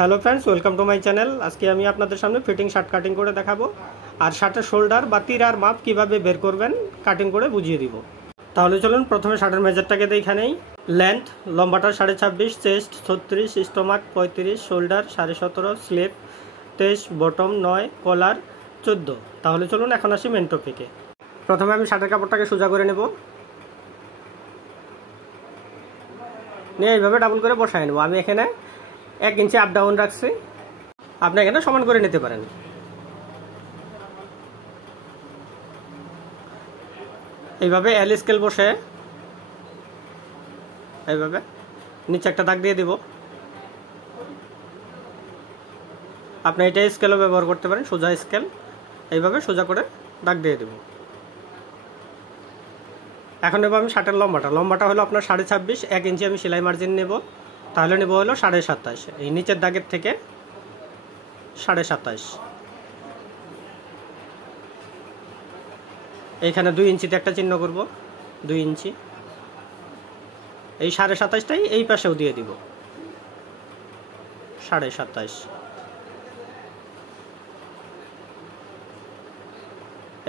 Hello friends, welcome to my channel. আজকে আমি আপনাদের সামনে ফিটিং শার্ট কাটিং করে দেখাবো, আর শার্টের শোল্ডার বা তিরার মাপ কিভাবে বের করবেন কাটিং করে বুঝিয়ে দিব। তাহলে চলুন প্রথমে শার্টের মেজারটাকে দেখে নেই। লেন্থ লম্বাটা 26.5, chest 36, stomach 35, shoulder 17.5, sleeve 23, bottom 9, collar 14। তাহলে চলুন এখন আসি মেন টপিকে। প্রথমে আমি শার্টের কাপড়টাকে সোজা করে নেব, নিয়ে এইভাবে ডাবল করে বসায় নেব। আমি এখানে 1 ইঞ্চি আপ ডাউন রাখছি, আপনি এখানে সমান করে নিতে পারেন। এইভাবে এল স্কেল বসে এইভাবে নিচে একটা দাগ দিয়ে দিব। আপনি এটা স্কেলও ব্যবহার করতে পারেন, সোজা স্কেল। এইভাবে সোজা করে দাগ দিয়ে দেব। এখন নেব আমি শার্টের লম্বাটা হলো আপনার 26.5, 1 ইঞ্চি আমি সেলাই মার্জিন নেব, তাহলে নেব হলো 27.5। এই নিচের দাগের থেকে 27.5। এইখানে 2 ইঞ্চিতে একটা চিহ্ন করব, 2 ইঞ্চি। এই 27.5টাই এই পাশেও দিয়ে দিব, 27.5।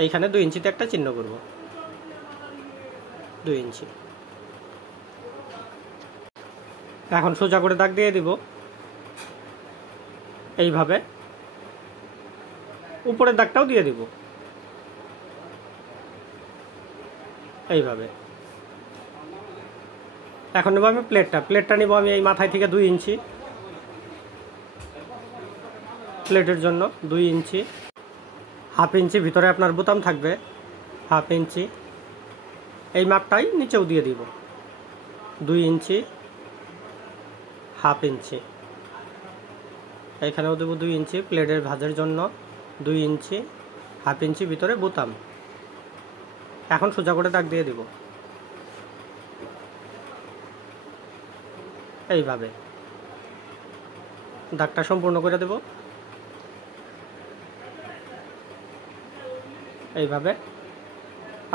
এইখানে 2 ইঞ্চিতে একটা চিহ্ন করব, 2 ইঞ্চি। এখন সোজা করে দাগ দিয়ে দিব। এইভাবে উপরের দাগটাও দিয়ে দিব, এইভাবে। এখন নেব আমি প্লেটটা নেব আমি এই মাথায় থেকে 2 ইঞ্চি, প্লেটের জন্য 2 ইঞ্চি। হাফ ইঞ্চি ভিতরে আপনার বোতাম থাকবে, হাফ ইঞ্চি। এই মাপটাই নিচেও দিয়ে দিব, 2 ইঞ্চি, হাফ ইঞ্চি। এখানেও দেবো 2 ইঞ্চি প্লেটের ভাঁজের জন্য, 2 ইঞ্চি, হাফ ইঞ্চি ভিতরে বোতাম। এখন সোজা করে দাগ দিয়ে দিব, এইভাবে দাগটা সম্পূর্ণ করে দেব। এইভাবে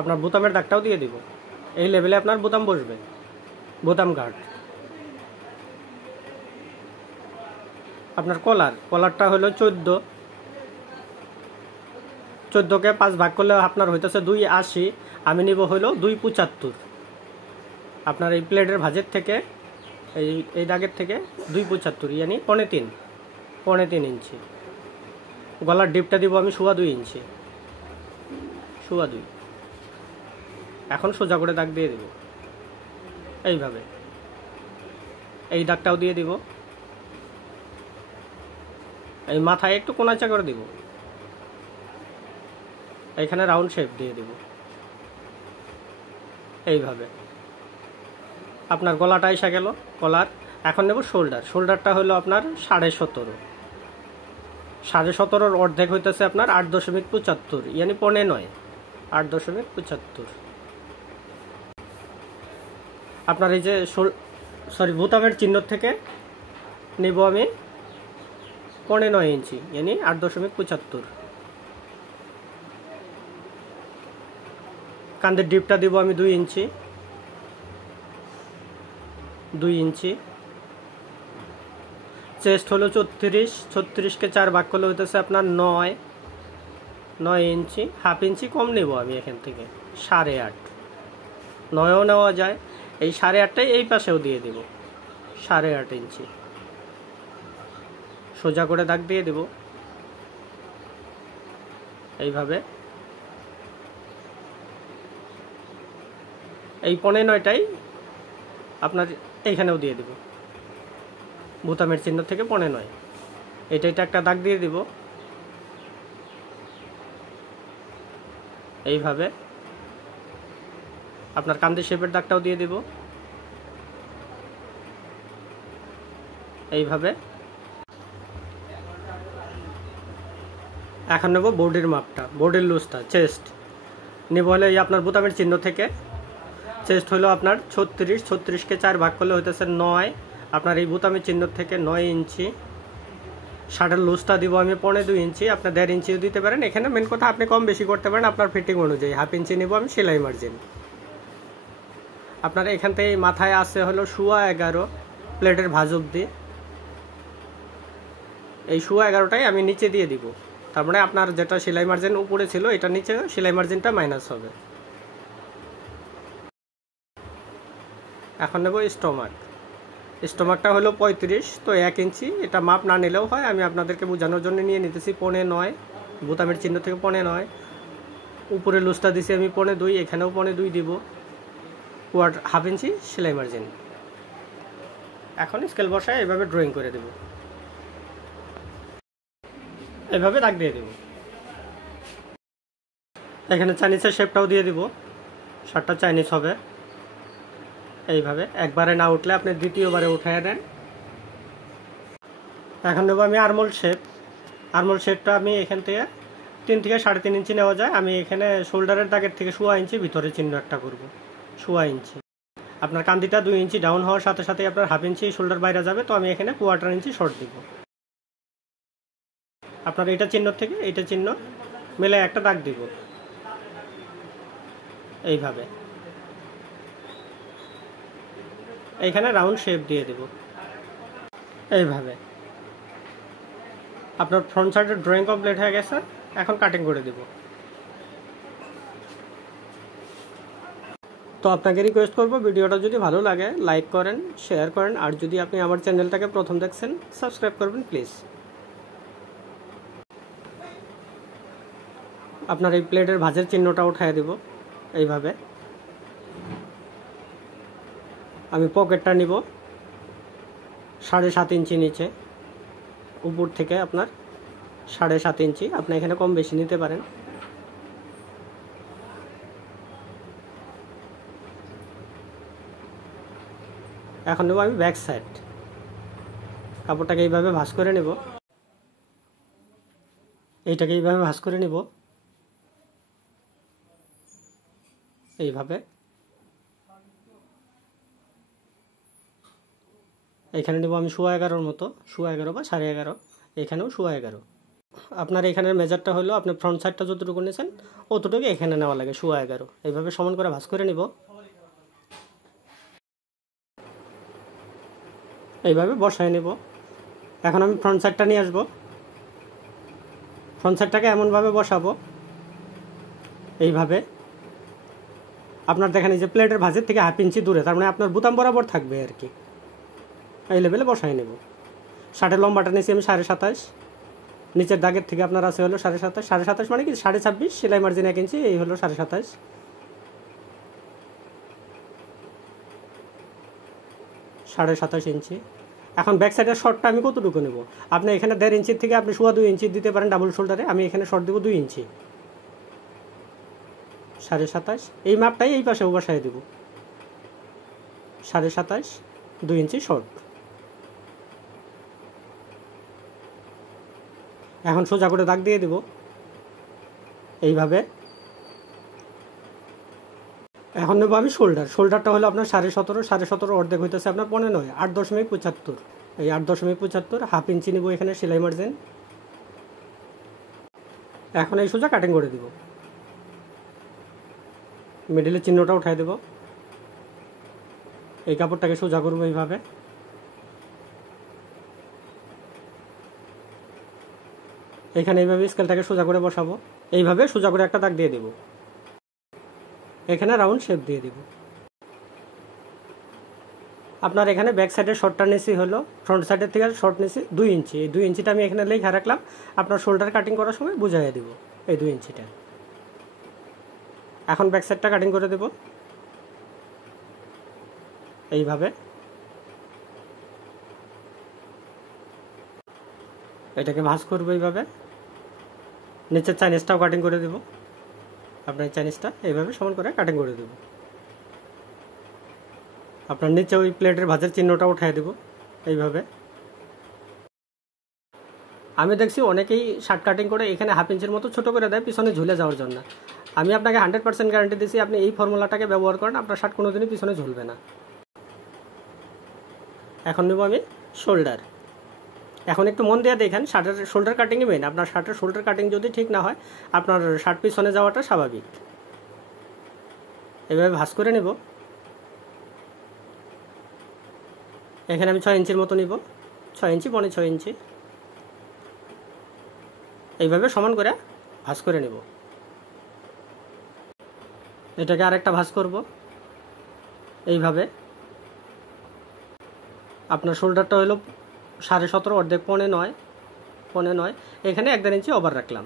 আপনার বোতামের দাগটাও দিয়ে দিব। এই লেভেলে আপনার বোতাম বসবে, বোতাম গার্ড। আপনার কলারটা হলো 14কে 5 ভাগ করলে আপনার হইতেছে 2.80। আমি নিব হলো 2.75। আপনার এই প্লেটের ভাঁজের থেকে এই দাগের থেকে 2.75, ইয়ানি 3.5 ইঞ্চি। গলার ডিপটা দিব আমি 2.25 ইঞ্চি, 2.25। এখন সোজা করে দাগ দিয়ে দিব, এইভাবে। এই দাগটাও দিয়ে দিব। এই মাথায় একটু কোনাচা করে দিব, এইখানে রাউন্ড শেপ দিয়ে দিব, এইভাবে। আপনার গলাটা এসে গেল, কলার। এখন নেব শোল্ডারটা হলো আপনার 17.5। 17.5-র অর্ধেক হইতেছে আপনার 8.75, ইয়ানি 9.5, 8.75। আপনার এই যে বোতামের চিহ্ন থেকে নেব আমি 9.5 ইঞ্চি, ইয়ানি 8.75। কাঁধের ডিপটা দিব আমি 2 ইঞ্চি, 2 ইঞ্চি। চেস্ট হলো 36কে 4 ভাগ করলে হইতেছে আপনার 9 ইঞ্চি। হাফ ইঞ্চি কম নেব আমি এখান থেকে, 8.5। 9ও নেওয়া যায়। এই 8.5টাই এই পাশেও দিয়ে দেব, 8.5 ইঞ্চি। সোজা করে দাগ দিয়ে দেব, এইভাবে। এই 9.5টাই আপনার এইখানেও দিয়ে দেব, বোতামের চিহ্ন থেকে 9.5। এটা একটা দাগ দিয়ে দিব, এইভাবে। আপনার কাঁধের শেপের দাগটাও দিয়ে দিব, এইভাবে। এখন নেব বোর্ডের লুজটা। চেস্ট নেব হলে এই আপনার বোতামের চিহ্ন থেকে। চেস্ট হলো আপনার 36কে 4 ভাগ করলে হইতেছে 9। আপনার এই বোতামের চিহ্ন থেকে 9 ইঞ্চি। শার্টের লুজটা দিব আমি 2.5 ইঞ্চি, আপনি 1.5 ইঞ্চিও দিতে পারেন। এখানে মেন কথা আপনি কম বেশি করতে পারেন আপনার ফিটিং অনুযায়ী। হাফ ইঞ্চি নেব আমি সেলাই মার্জিন। আপনার এখান থেকে মাথায় আছে হলো 11.5 প্লেটের ভাঁজ অবধি। এই 11.5টাই আমি নিচে দিয়ে দিব, তার মানে আপনার যেটা সেলাই মার্জিন উপরে ছিল এটা নিচে সেলাই মার্জিনটা মাইনাস হবে। এখন নেব স্টোমাকটা হলো 35, তো 1 ইঞ্চি, এটা মাপ না নিলেও হয়, আমি আপনাদেরকে বোঝানোর জন্য নিয়ে নিতেছি 1.9, বোতামের চিহ্ন থেকে 1.9, উপরে লুজটা দিছি আমি 1.2, এখানেও 1.2 দিব, হাফ ইঞ্চি সেলাই মার্জিন। এখন স্কেল বসায় এভাবে ড্রয়িং করে দেব, এভাবে দাগ দিয়ে দেব। এখানে চাইনিজের শেপটাও দিয়ে দিব, শার্টটা চাইনিজ হবে। এইভাবে একবারে না উঠলে আপনি দ্বিতীয়বারে উঠায় দেন। এখন নেব আমি আর্মোল শেপটা আমি এখান থেকে 3 থেকে 3.5 ইঞ্চি নেওয়া যায়। আমি এখানে শোল্ডারের দাগের থেকে 1.5 ইঞ্চি ভিতরে চিহ্ন একটা করব, 1.5 ইঞ্চি। আপনার কান্দিটা 2 ইঞ্চি ডাউন হওয়ার সাথে সাথে আপনার হাফ ইঞ্চি শোল্ডার বাইরে যাবে, তো আমি এখানে 1/4 ইঞ্চি শর্ট দিব। আপনার এইটা চিহ্ন থেকে এইটা চিহ্ন মিলে একটা দাগ দিব, এইভাবে। এইখানে রাউন্ড শেপ দিয়ে দেব, এইভাবে। আপনার ফ্রন্ট সাইডের ড্রয়িং কমপ্লিট হয়ে গেছে, এখন কাটিং করে দেব। তো আপনাকে রিকোয়েস্ট করব, ভিডিওটা যদি ভালো লাগে লাইক করেন, শেয়ার করেন, আর যদি আপনি আমার চ্যানেলটাকে প্রথম দেখছেন সাবস্ক্রাইব করবেন প্লিজ। আপনার এই প্লেটের ভাঁজের চিহ্নটা উঠায় দেব, এইভাবে। আমি পকেটটা নিব 7.5 ইঞ্চি নিচে, উপর থেকে আপনার 7.5 ইঞ্চি, আপনি এখানে কম বেশি নিতে পারেন। এখন নেব আমি ব্যাক সাইড, কাপড়টাকে এইভাবে ভাঁজ করে নেব, এইটাকে এইভাবে ভাঁজ করে নেব, এইভাবে। এখানে নেব আমি 11.5 মতো, 11.5 বা 11.5, এখানেও 11.5। আপনার এখানের মেজারটা হলো আপনি ফ্রন্ট সাইডটা যতটুকু নিয়েছেন অতটুকু এখানে নেওয়া লাগে, 11.5। এইভাবে সমান করে ভাঁজ করে নিব, এইভাবে বসায় নেব। এখন আমি ফ্রন্ট সাইডটা নিয়ে আসবো, ফ্রন্ট সাইডটাকে এমনভাবে বসাবো, এইভাবে। আপনার দেখেন এই যে প্লেটের ভাঁজের থেকে হাফ ইঞ্চি দূরে, তার মানে আপনার বোতাম বরাবর থাকবে আর কি, এই লেভেলে বসায় নেব। শার্টের লম্বাটা নিয়েছি আমি 27.5, নিচের দাগের থেকে আপনার আছে হলো 27.5, 27.5 মানে কি 26.5, সেলাই মার্জিন 1 ইঞ্চি, এই হলো 27.5, 27.5 ইঞ্চি। এখন ব্যাক সাইডের শর্টটা আমি কতটুকু নেব? আপনি এখানে 1.5 ইঞ্চির থেকে আপনি 2.25 ইঞ্চি দিতে পারেন ডাবল শোল্ডারে, আমি এখানে শর্ট দেবো 2 ইঞ্চি, 27.5। এই মাপটাই এই পাশে বসায় দেব, 27.5, 2 ইঞ্চি শর্ট। এখন সোজা করে দাগ দিয়ে দেব, এইভাবে। এখন নেব আমি শোল্ডারটা হলো আপনার 17.5 অর্ধেক হইতেছে আপনার 15, 8.75, এই 8.75, হাফ ইঞ্চি নেব এখানে সেলাই মার্জিন। এখন এই সোজা কাটিং করে দিব, মিডিলের চিহ্নটা উঠাই দেব, এই কাপড়টাকে সোজা করবো এইভাবে। এখানে এইভাবে স্কেলটাকে সোজা করে বসাবো, এইভাবে সোজা করে একটা দাগ দিয়ে দেব, এখানে রাউন্ড শেপ দিয়ে দেব। আপনার এখানে ব্যাক সাইডের শর্টটা নিয়েছি হলো ফ্রন্ট সাইডের থেকে শর্ট নিয়েছি 2 ইঞ্চি, এই 2 ইঞ্চিটা আমি এখানে লেখা রাখলাম, আপনার শোল্ডার কাটিং করার সময় বুঝাইয়া দেব এই 2 ইঞ্চিটা। এখন ব্যাক সাইডটা কাটিং করে দেব, এইভাবে। এটাকে ভাঁজ করবো এইভাবে, নিচের চাইনিজটাও কাটিং করে দেব, আপনার চাইনিজটা এইভাবে সমান করে কাটিং করে দেব। আপনার নিচে ওই প্লেটের ভাঁজের চিহ্নটা উঠাই দেব, এইভাবে। আমি দেখছি অনেকেই শার্ট কাটিং করে এখানে হাফ ইঞ্চির মতো ছোটো করে দেয় পিছনে ঝুলে যাওয়ার জন্য। আমি আপনাকে 100% গ্যারান্টি দিচ্ছি, আপনি এই ফর্মুলাটাকে ব্যবহার করেন, আপনার শার্ট কোনোদিনই পিছনে ঝুলবে না। এখন নেব আমি শোল্ডার। এখন একটু মন দিয়ে দেখেন, শার্টের শোল্ডার কাটিংই মেন। আপনার শার্টের শোল্ডার কাটিং যদি ঠিক না হয় আপনার শার্ট পিছনে যাওয়াটা স্বাভাবিক। এভাবে ভাঁজ করে নেব, এখানে আমি 6 ইঞ্চির মতো নিব, 6 ইঞ্চি 6.5 ইঞ্চি, এইভাবে সমান করে ভাঁজ করে নেব। এটাকে আরেকটা ভাঁজ করব এইভাবে। আপনার শোল্ডারটা হলো 17.5 অর্ধেক 15.9 এখানে 1.5 ইঞ্চি ওভার রাখলাম।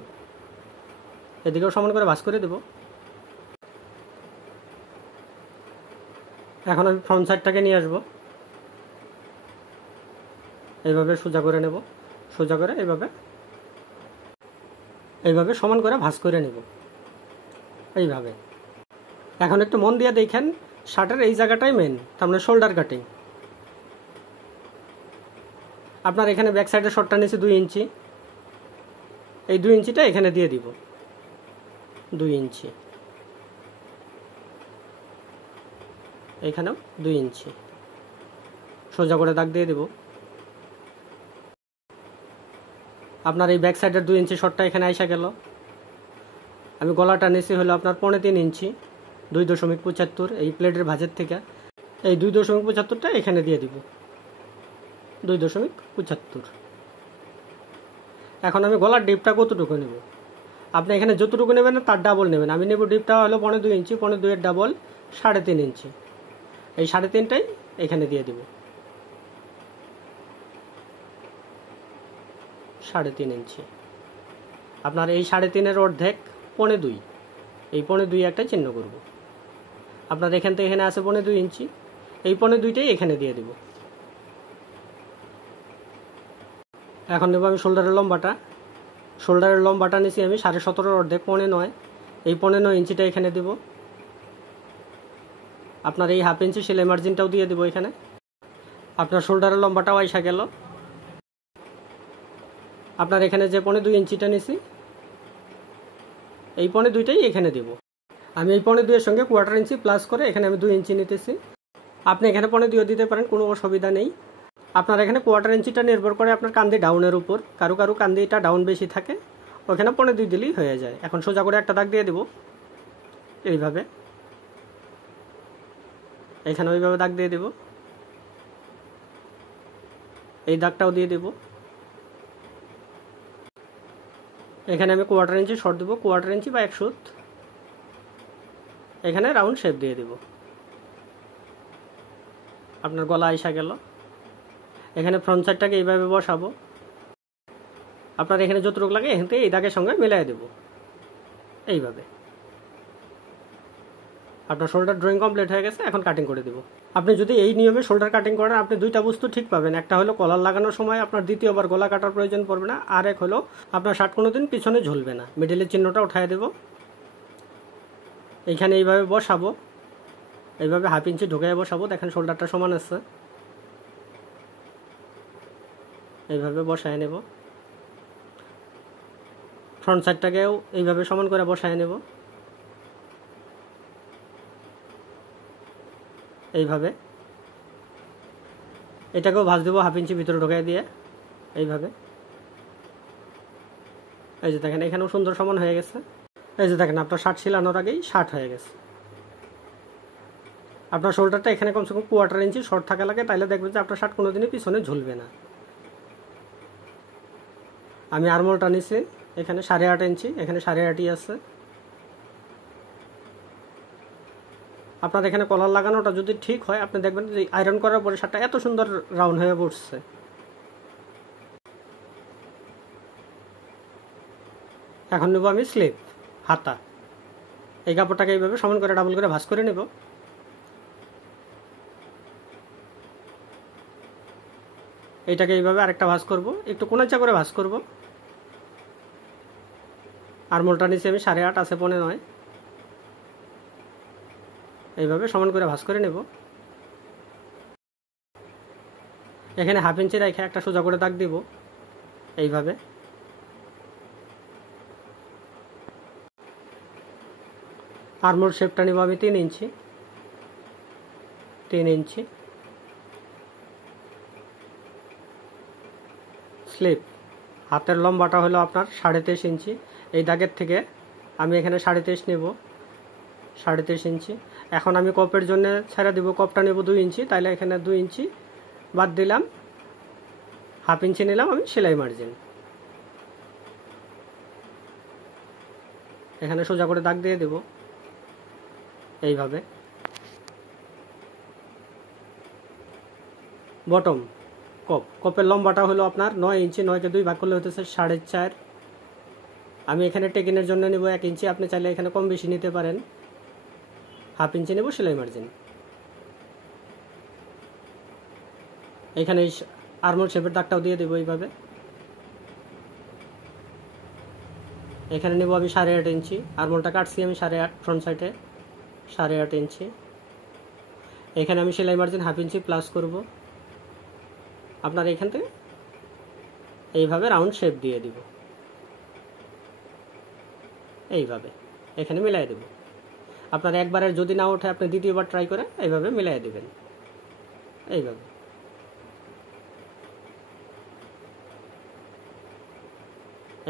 এদিকেও সমান করে ভাঁজ করে দেব। এখন আমি ফ্রন্ট সাইডটাকে নিয়ে আসব, এইভাবে সোজা করে নেব, সোজা করে এইভাবে সমান করে ভাঁজ করে নেব এইভাবে। এখন একটু মন দিয়ে দেখেন, শার্টের এই জায়গাটাই মেন, তার মানে শোল্ডার কাটিং। আপনার এখানে ব্যাক সাইডের শর্টটা নিয়েছে 2 ইঞ্চি, এই 2 ইঞ্চিটা এখানে দিয়ে দিব, 2 ইঞ্চি, এখানেও 2 ইঞ্চি সোজা করে দাগ দিয়ে দেব। আপনার এই ব্যাক সাইডের 2 ইঞ্চি শর্টটা এখানে আইসা গেল। আমি গলাটা নিয়েছি হলো আপনার 3.5 ইঞ্চি, 2.75 এই প্লেটের ভাঁজের থেকে। এই 2.75টা এখানে দিয়ে দিব, 2.75। এখন আমি গলার ডিপটা কতটুকু নেব, আপনি এখানে যতটুকু নেবেন তার ডাবল নেবেন। আমি নেব ডিপটা হলো 2.5 ইঞ্চি, 2.5 এর ডাবল 3.5 ইঞ্চি। এই 3.5টাই এখানে দিয়ে দেব, 3.5 ইঞ্চি। আপনার এই 3.5-এর অর্ধেক 2.5, এই 2.5 একটা চিহ্ন করব। আপনার এখান থেকে এখানে আছে 2.5 ইঞ্চি, এই 2.5টাই এখানে দিয়ে দেব। এখন নেব আমি শোল্ডারের লম্বাটা নিয়েছি আমি 17.5 অর্ধেক 15.9, এই 15.9 ইঞ্চিটা এখানে দেব। আপনার এই 1/2 ইঞ্চি সেলাই মার্জিনটাও দিয়ে দেব এখানে। আপনার শোল্ডারের লম্বাটাও আইসা গেল। আপনার এখানে যে 2.5 ইঞ্চিটা নিয়েছি, এই 2.5টাই এখানে দেব। আমি এই 2.5-এর সঙ্গে 1/4 ইঞ্চি প্লাস করে এখানে আমি 2 ইঞ্চি নিতেছি। আপনি এখানে 2.5 দিতে পারেন, কোনো অসুবিধা নেই। আপনার এখানে 1/4 ইঞ্চিটা নির্ভর করে আপনার কান্দি ডাউনের উপর, কারো কান্দিটা ডাউন বেশি থাকে, ওখানে 2.5 দিলেই হয়ে যায়। এখন সোজা করে একটা দাগ দিয়ে দেব এইভাবে, এখানে ওইভাবে দাগ দিয়ে দেব, এই দাগটাও দিয়ে দেব। এখানে আমি 1/4 ইঞ্চি শর্ট দেবো, 1/4 ইঞ্চি বা 1 সুত, এখানে রাউন্ড শেপ দিয়ে দেব। আপনার গলা আইসা গেল। এখানে ফ্রন্ট সাইডটাকে এইভাবে বসাবো। আপনার এখানে যতটুকু লাগে এখান থেকে এই দাগের সঙ্গে মিলাই দেব এইভাবে। আপনার শোল্ডার ড্রয়িং কমপ্লিট হয়ে গেছে, এখন কাটিং করে দেব। আপনি যদি এই নিয়মে শোল্ডার কাটিং করেন, আপনি 2টা বস্তু ঠিক পাবেন। একটা হলো কলার লাগানোর সময় আপনার দ্বিতীয়বার গলা কাটার প্রয়োজন পড়বে না, আর এক হলো আপনার শার্ট কোনোদিন পিছনে ঝুলবে না। মিডিলের চিহ্নটা উঠায় দেব, এইখানে এইভাবে বসাবো, এইভাবে 1/2 ইঞ্চি ঢুকায় বসাবো। দেখেন শোল্ডারটা সমান আছে, এইভাবে বসায় নেব। ফ্রন্ট সাইডটাকেও এইভাবে সমান করে বসায় নেব এইভাবে। এটাকেও ভাঁজ দেবো 1/2 ইঞ্চি ভিতরে ঢোকায় দিয়ে এইভাবে। এই যে দেখেন এখানেও সুন্দর সমান হয়ে গেছে। এই যে দেখেন আপনার শার্ট সিলানোর আগেই শার্ট হয়ে গেছে। আপনার শোল্ডারটা এখানে কমসে কম 1/4 ইঞ্চি শর্ট থাকা লাগে, তাইলে দেখবেন যে আপনার শার্ট কোনোদিনই পিছনে ঝুলবে না। আমি আরমোলটা নিছি এখানে 8.5 ইঞ্চি, এখানে 8.5 আছে। আপনার এখানে কলার লাগানোটা যদি ঠিক হয়, আপনি দেখবেন যে আয়রন করার পরে শার্টটা এত সুন্দর রাউন্ড হয়ে পড়ছে। এখন নেব আমি স্লিভ, হাতা। এই কাপড়টাকে এইভাবে সমান করে ডাবল করে ভাঁজ করে নেব। এইটাকে এইভাবে আরেকটা ভাঁজ করব, একটু কোনাচা করে ভাঁজ করব। আরমোলটা নিচে আমি 8.5 আছে 15.9, এইভাবে সমান করে ভাঁজ করে নেব। এখানে 1/2 ইঞ্চি রেখে একটা সোজা করে দাগ দিব এইভাবে। আরমোল শেপটা নেব আমি 3 ইঞ্চি, 3 ইঞ্চি। স্লিভ, হাতের লম্বাটা হলো আপনার 23.5 ইঞ্চি। এই দাগের থেকে আমি এখানে 23.5 নেব, 23.5 ইঞ্চি। এখন আমি কপের জন্য ছেড়ে দিব, কপটা নেব 2 ইঞ্চি, তাইলে এখানে 2 ইঞ্চি বাদ দিলাম, 1/2 ইঞ্চি নিলাম আমি সেলাই মার্জিন। এখানে সোজা করে দাগ দিয়ে দেব এইভাবে। বটম কপের লম্বাটা হলো আপনার 9 ইঞ্চি, 9কে 2 ভাগ করলে হতেছে 4.5। আমি এখানে টেকিনের জন্য নেব 1 ইঞ্চি, আপনি চাইলে এখানে কম বেশি নিতে পারেন। 1/2 ইঞ্চি নেব সেলাই মার্জিন। এখানে আর্মহোল শেপের দাগটাও দিয়ে দেবো এইভাবে। এখানে নেব আমি 8.5 ইঞ্চি, আর্মহোলটা কাটছি আমি 8.5 ফ্রন্ট সাইডে 8.5 ইঞ্চি। এখানে আমি সেলাই মার্জিন 1/2 ইঞ্চি প্লাস করব। আপনার এখান থেকে এইভাবে রাউন্ড শেপ দিয়ে দিব এইভাবে, এখানে মিলাই দেব। আপনার একবারের যদি না ওঠে আপনি দ্বিতীয়বার ট্রাই করে এইভাবে মিলাই দেবেন এইভাবে।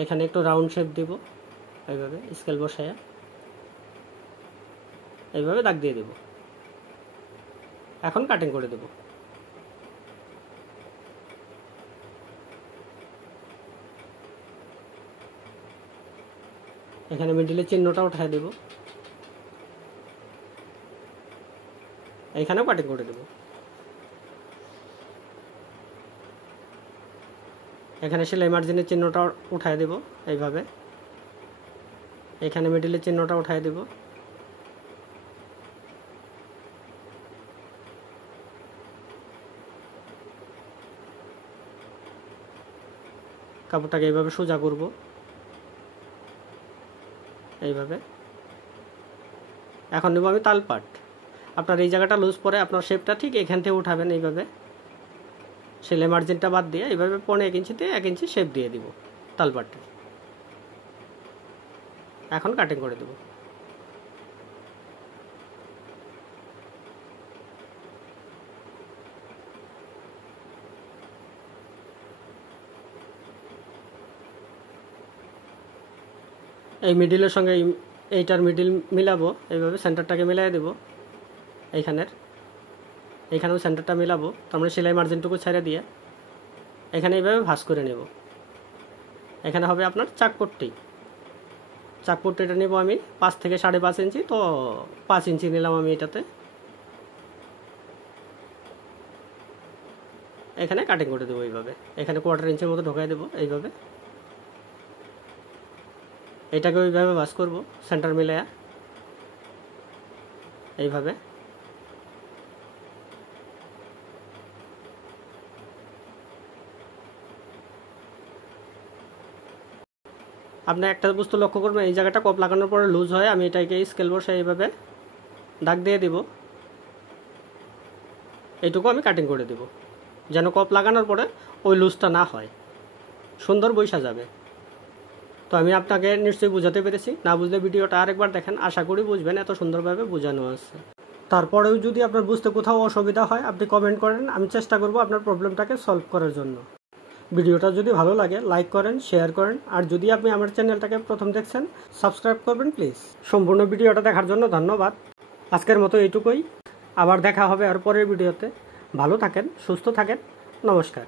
এখানে একটু রাউন্ড শেপ দিব এইভাবে, স্কেল বসায়া এইভাবে দাগ দিয়ে দেব। এখন কাটিং করে দেব। এখানে মিডিলের চিহ্নটা উঠায় দেব, এইখানেও কাটিং করে দেব। এখানে সেলাই মার্জিনের চিহ্নটা উঠায় দেব এইভাবে, এখানে মিডিলের চিহ্নটা উঠায় দেব। কাপড়টাকে এইভাবে সোজা করব এইভাবে। এখন নেব আমি তালপাট। আপনার এই জায়গাটা লুজ পরে আপনার শেপটা ঠিক এখান থেকে উঠাবেন এইভাবে, সেলাই মার্জিনটা বাদ দিয়ে এইভাবে 1.5 ইঞ্চিতে 1 ইঞ্চি শেপ দিয়ে দিব তালপাটটা। এখন কাটিং করে দেব। এই মিডিলের সঙ্গে এইটার মিডিল মিলাবো এইভাবে, সেন্টারটাকে মিলাই দেব এইখানেও সেন্টারটা মিলাবো। তারপরে সেলাই মার্জিনটুকু ছেড়ে দিয়ে এখানে এইভাবে ভাঁজ করে নেব। এখানে হবে আপনার চাকপট্টিটা নেব আমি 5 থেকে 5.5 ইঞ্চি, তো 5 ইঞ্চি নিলাম আমি এটাতে। এখানে কাটিং করে দেবো এইভাবে, এখানে 1/4 ইঞ্চির মতো ঢোকাই দেবো এইভাবে। এটাকে ওইভাবে ভাঁজ করব সেন্টার মিলায়া এইভাবে। আপনি একটা বস্তু লক্ষ্য করবেন, এই জায়গাটা কপ লাগানোর পরে লুজ হয়, আমি এটাকে স্কেল বসে এইভাবে দাগ দিয়ে দিব। এইটুকু আমি কাটিং করে দেব যেন কপ লাগানোর পরে ওই লুজটা না হয়, সুন্দর বৈশা যাবে। তো আমি আপনাকে নিশ্চয়ই বোঝাতে পেরেছি, না বুঝলে ভিডিওটা আরেকবার দেখেন, আশা করি বুঝবেন, এত সুন্দরভাবে বোঝানো আছে। তারপরেও যদি আপনার বুঝতে কোথাও অসুবিধা হয় আপনি কমেন্ট করেন, আমি চেষ্টা করব আপনার প্রবলেমটাকে সলভ করার জন্য। ভিডিওটা যদি ভালো লাগে লাইক করেন, শেয়ার করেন, আর যদি আপনি আমার চ্যানেলটাকে প্রথম দেখছেন সাবস্ক্রাইব করবেন প্লিজ। সম্পূর্ণ ভিডিওটা দেখার জন্য ধন্যবাদ। আজকের মতো এইটুকুই, আবার দেখা হবে আর পরের ভিডিওতে। ভালো থাকেন, সুস্থ থাকেন, নমস্কার।